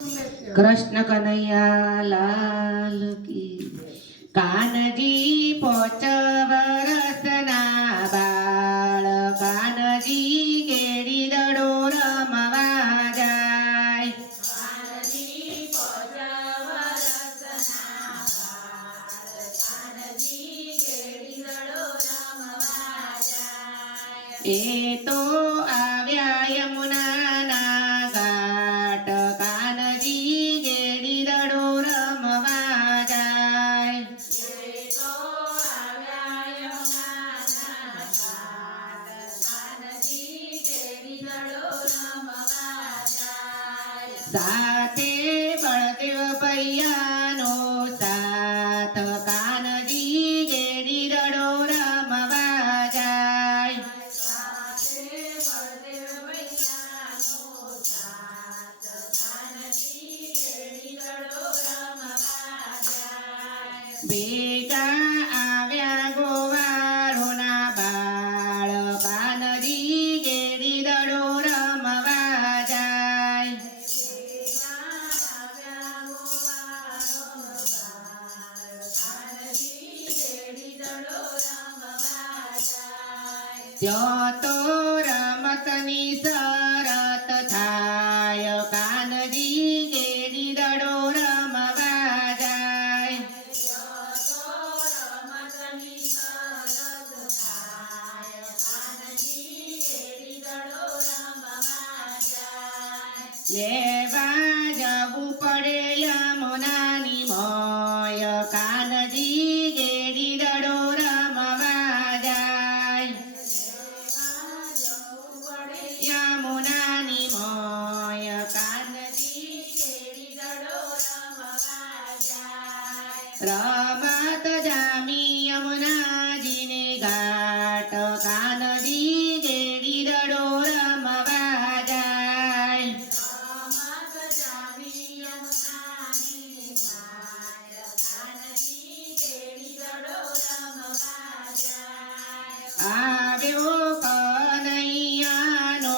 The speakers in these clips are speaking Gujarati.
કૃષ્ણ કનૈયા લાલ કી કાનજી 5 વરસના બાળ કાનજી કેડી દડો રમવા જાય કાનજી 5 વરસના બાળ કાનજી કેડી દડો રમવા જાય એ તો આવ્યા યમુનાના ઘાટ કાનજી કેડી દડો રમવા જાય એ તો આવ્યા યમુનાના ઘાટ કાનજી કેડી દડો રમવા જાય સાથે બળદેવ પૈયાનો સાથ કાનજી કેડી દડો રમવા જાય સાથે બળદેવ ભૈયાનો સાથ કાનજી કેડી દડો રમવા જાય ભેગા આવ્યા ગોવાળોના બાળ કાનજી કેડી દડો રમવા જાય ત્યો તો રમતની શરત થાય કાનજી કેડી દડો રમવા જાય લેવા જવું પડે યમુનાની મોય કાનજી કેડી દડો રમવા જાય યમુનાની મોય કાનજી રમત જામી યમુનાજીને ઘાટ કાનજી કેડી દડો રમવા જાય આવ્યો કનૈયાનો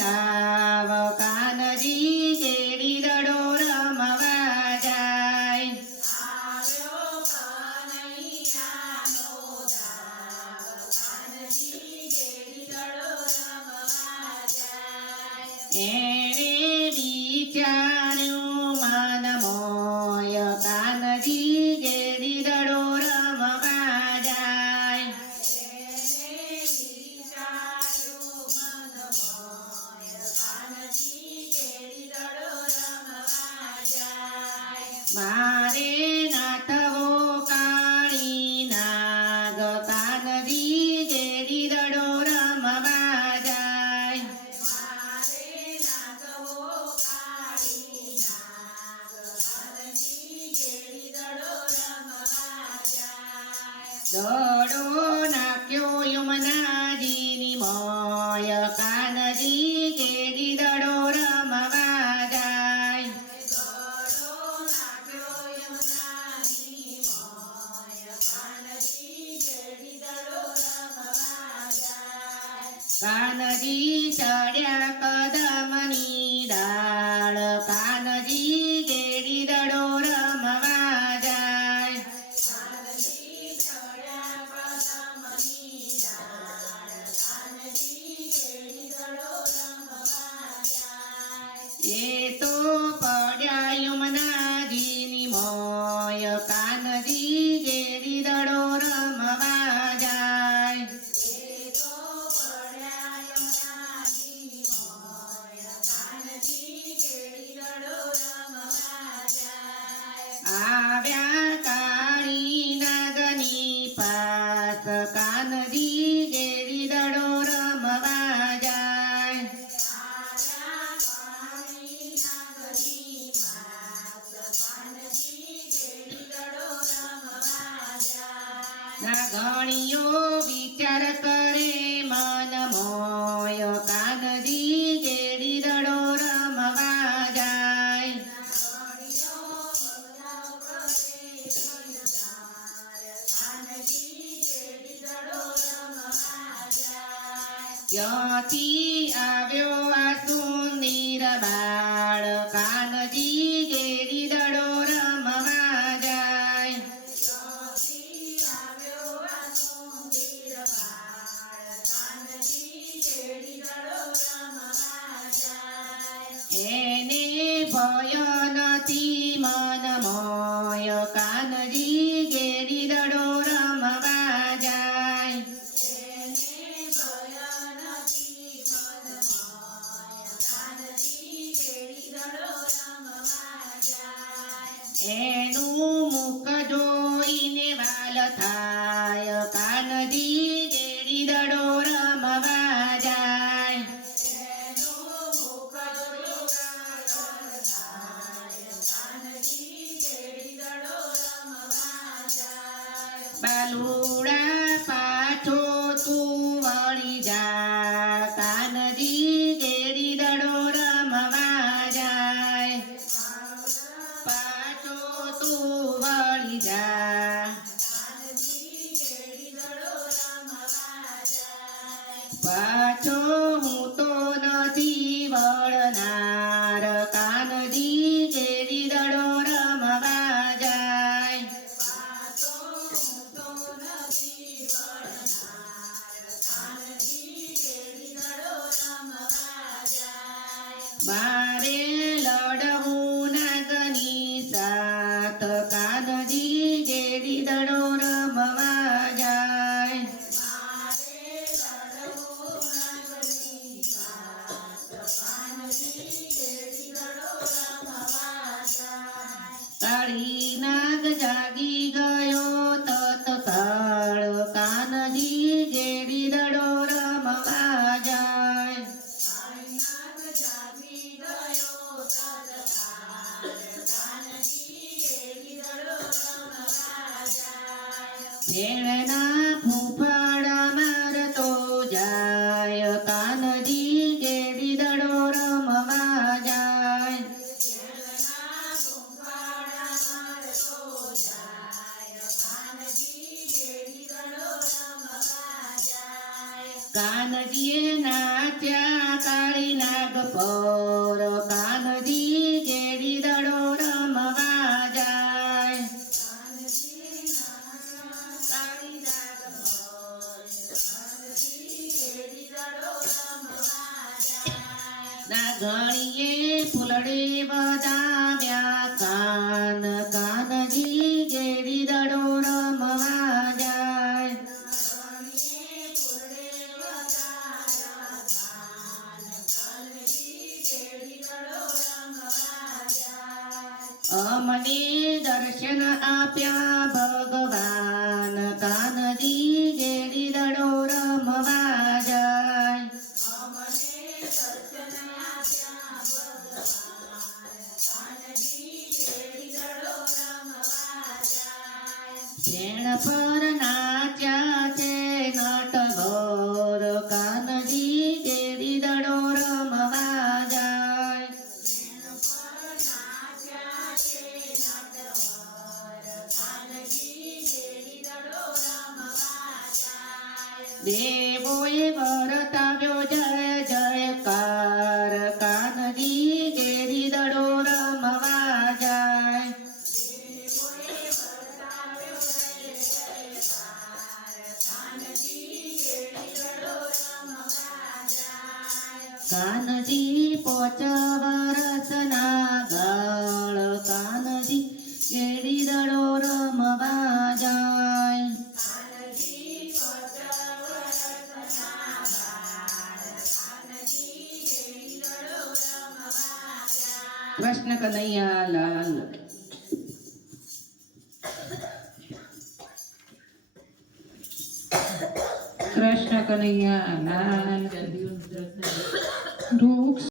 દાવ કાનજી કેડી દડો રમવા જાય એણે વિચાર્યું મન મોય કાનજી કેડી દડો રમવા જાય મારે નાથવો કાળી નાગ કાનજી કેડી દડો રમવા જાય દડો નાખ્યો યમુનાજીની મોય કાનજી કેડી દડો રમવા જાય કાનજી ચડ્યા કદમની ડાળ કાનજી કેડી દડો રમવા જાય એ તો પડ્યા યમુનાજીની મોય કાનજી કેડી દડો રમવા જાય આવ્યા કાળી નાગની પાસ કાનજી કેડી દડો રમવા જાય નાગણીઓ વિચાર કરે મન મોય કાનજી કેડી દડો રમવા જાય ત્યાંથી આવ્યો આ સુંદર બાળ કાનજી ગેડી દડો રમવા જાય. ત્યોથી આવ્યો આ સુંદર બાળ, કાનજી ઘેડી દડો રમવા જાય. એને ભય નથી મન મોય, કાનજી ગેડી દડો રમવા જાય. એને ભય નથી મનમાય, કાનજી ઘેડી દડો રમવા જાય. એનું મુખ જોઈને વાલ થાય, કાનજી ગેડી દડો રમવા જાય. એનું મુખ જોઈને થાય, કાનજી ઘેડી દડો રમવા જાય. બાલુડા પાછો તું વળી જા, કાનજી ગેડી દડો રમવા જાય. પાછો તું વળી જા, કાનજી ઘેડી દડો રમવા જાય. પાછો હું તો નથી વળનાર, કાનજી ગેડી દડો રમવા જાય. પાછો હું તો નથી વળનાર, કાનજી ઘેડી દડો રમવા જાય. મારે લડવું નાગની સાથ, કાનજી ગેડી દડો રમવા જાય. મારે લડવું નાગની સાથ, કાનજી ઘેડી દડો રમવા જાય. કાળી નાગ જાગી ગયો તત્કાળ, કાનજી ગેડી દડો રમવા જાય. કાળીનાગ જાગી ગયો તત્કાળ, કાનજી ઘેડી દડો રમવા જાય. ભેણના ફૂફાડા મારતો જાય, કાનજી ગેડી દડો રમવા જાય. કેળના કુંભાડા મારતો જાય, કાનજી ઘેડી દડો રમવા જાય. કાનજીએ નાચ્યા કાળી નાગ પર, કાનજી ગેડી દડો રમવા જાય. કાનજી નાના કાળી નાગ પર, કાનજી ઘેડી દડો રમવા જાય. નાગણીએ ફૂલડે વધાવ્યા કાન, કાનજી ગેડી દડો રમવા જાય. નાગણીએ ફૂલે વધાર્યા કાન, કાનજી ઘેડી દડો રમવા જાય. અમને દર્શન આપ્યા ભગવાન, કાનજી ગેડી દડો રમવા જાય. અમને દર્શન આપ્યા ભગવાન, કાનજી ઘેડી દડો રમવા જાય. ભેણ પર નાચ્યા છે નટવર, કાનજી ગેડી દડો રમવા જાય. બેન પર નાચ્યા છે નટવર, કાનજી ઘેડી દડો રમવા જાય. દેવોએ વર્તાવ્યો જય જયકાર, કાનજી ગેડી દડો રમવા જાય. દેવોએ વર્તાવ્યો જય જયકાર, કાનજી ઘેડી દડો રમવા જાય. કાનજી પોચ વરસના ગળ, કાનજી ગેડી દડો રમવા જાય. કાનજી પચ વરસના બાળ, કાનજી ઘેડી દડો રમવા જાય. કૃષ્ણ કનૈયા લાલ. કૃષ્ણ કનૈયા લાલ.